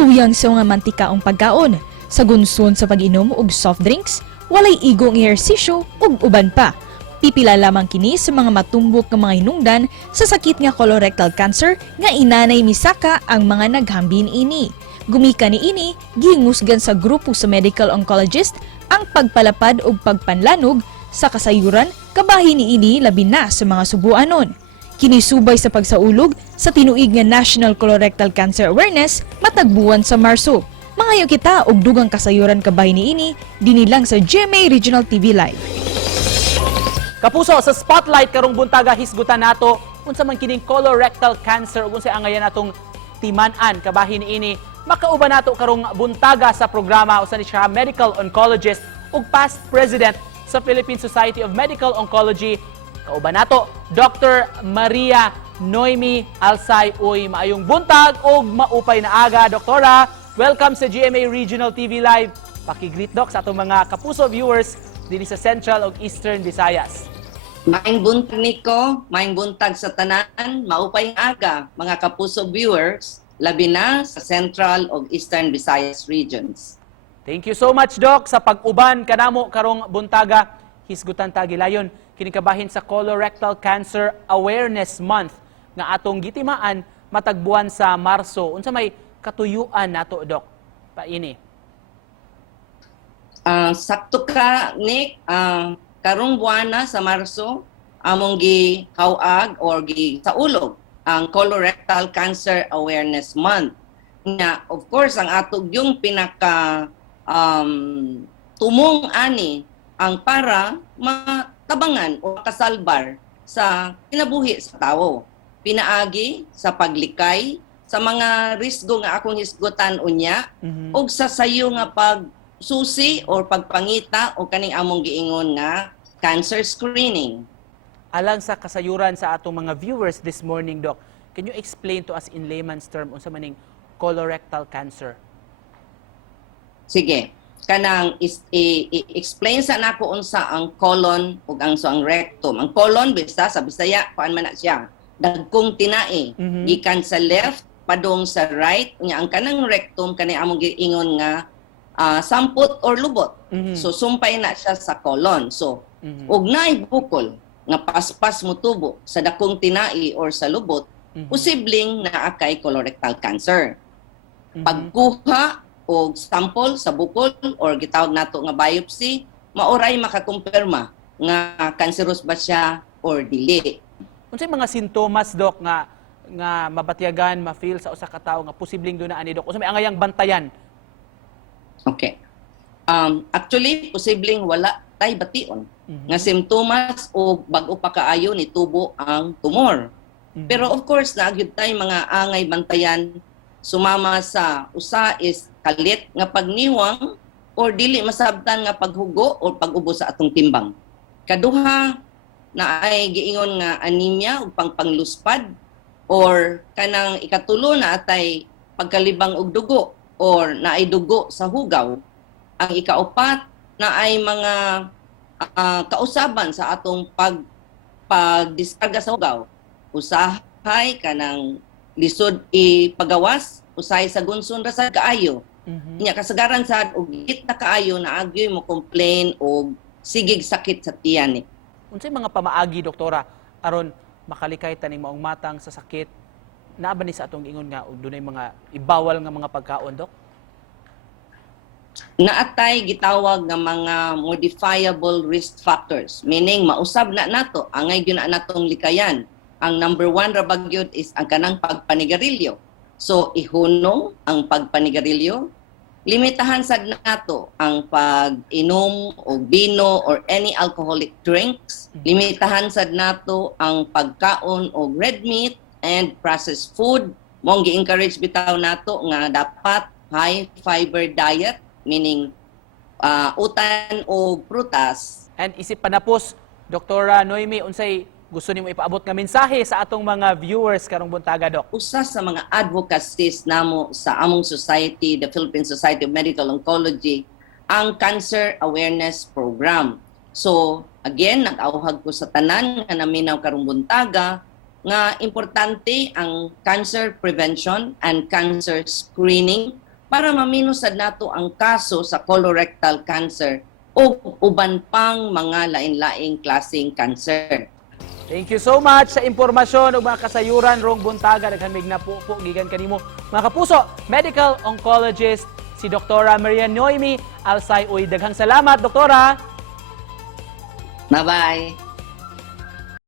tuyang sa mga mantikaong pagkaon, sa gunson sa pag-inom og soft drinks, walay igong ehersisyo ug uban pa. Pipila lamang kini sa mga matumbok nga mga hinungdan sa sakit nga colorectal cancer nga inanay misaka ang mga naghambin ini. Gumika ni ini, gihingusgan sa grupo sa medical oncologist ang pagpalapad og pagpanlanog sa kasayuran kabahin ni ini labi na sa mga subuanon. Kinisubay sa pagsaulog sa tinuig nga National Colorectal Cancer Awareness matag buwan sa Marso. Mangayo kita og dugang kasayuran kabahin ni ini dinilang sa GMA Regional TV Live. Kapuso, sa spotlight karong buntaga hisgutan nato unsa man kining colorectal cancer ug unsay angayan natong timan-an kabahin ini. Makauban nato karong buntaga sa programa usa ni siya medical oncologist ug past president sa Philippine Society of Medical Oncology. Kauban nato Dr. Maria Noemi Alsay. Uy, maayong buntag ug maupay na aga, doktora. Welcome sa GMA Regional TV Live. Paki-greet doc sa atong mga kapuso viewers dili sa Central ug Eastern Visayas. Maayong buntag Nico, maayong buntag sa tanan, maupay aga mga kapuso viewers, labi na sa Central ug Eastern Visayas regions. Thank you so much doc sa pag-uban kanamo karong buntaga hisgutan ta gilayon kini kabahin sa Colorectal Cancer Awareness Month nga atong gitimaan matagbuan sa Marso. Unsa may katuyuan nato doc paini? Sakto ka, Nick, karong buwana sa Marso, among gihawag or gisaulog ang Colorectal Cancer Awareness Month. Nga, of course, ang atog yung pinaka tumong ani ang para matabangan o kasalbar sa kinabuhi sa tao. Pinaagi sa paglikay, sa mga risgo nga akong hisgutan unya, o sa sayo nga pagsusi or pagpangita o kaning among giingon nga cancer screening. Alang sa kasayuran sa atong mga viewers this morning, Doc, can you explain to us in layman's term unsa maning colorectal cancer? Sige, kanang i-explain sa nako unsa ang colon ug ang rectum. Ang colon basta sa Bisaya kuan man na siya, dagkong tinai, gikan sa left padung sa right, unya ang kanang rectum kani among giingon nga sampot or lubot. So sumpay na siya sa colon. So ug naay bukol nga paspas mo tubo sa dakong tinai or sa lubot, posibleng naakay colorectal cancer. Pagkuha o sample sa bukol or gitawag nato nga biopsy, maoray makakumpirma nga cancerous ba siya or dili. Unsay mga sintomas, Doc, nga mabatyagan, ma-feel sa usa ka tawo nga posibleng do na ani, Doc? Unsa may angayang bantayan? Okay. Actually, posibleng wala tay bation nga simptomas o bag-o pa kaayo ni tubo ang tumor. Pero of course, naagid tay mga angay bantayan sumama sa usa is kalit nga pagniwang or dili masabtan nga paghugo o pag-ubo sa atong timbang. Kaduha na ay giingon nga anemia ug pangpangluspad or kanang ikatulo na atay pagkalibang og dugo or naay dugo sa hugaw. Ang ikaupat na ay mga kausaban sa atong pagdiskarga sa hugaw. Usahay kanang lisod ipagawas, usahay sa gunson ra sa kaayo. Nya kasagaran sad og git na kaayo na agyoy mo complain og sigig sakit sa tiyan. Unsay mga pamaagi, doktora, aron makalikay taning maong matang sa sakit? Naa ba ni sa atong ingon nga og dunay mga ibawal nga mga pagkaon, Dok? Naatay gitawag nga mga modifiable risk factors, meaning mausab na nato angay gyud na natong likayan. Ang number 1 ra bagyod is ang kanang pagpanigarilyo. So ihunong ang pagpanigarilyo, limitahan sad nato ang pag-inom o bino or any alcoholic drinks, limitahan sad nato ang pagkaon og red meat and processed food. Mong gi-encourage bitaw nato nga dapat high fiber diet, meaning utan o prutas. And isip panapos, Doktora Noemi, unsay gusto nimo ipaabot nga mensahe sa atong mga viewers karong buntaga, Dok? Usa sa mga advocacies namo sa among society, the Philippine Society of Medical Oncology, ang Cancer Awareness Program. So, again, nag-auhag ko sa tanan nga naminaw karong buntaga nga importante ang cancer prevention and cancer screening para maminusad nato ang kaso sa colorectal cancer o uban pang mga lain-laing klaseng cancer. Thank you so much sa impormasyon ug mga kasayuran rong buntaga. Naghamig na po gigan kanimo. Mga kapuso, medical oncologist si Dr. Maria Noemi Alsay. Uy, daghang salamat, Doktora! Bye-bye!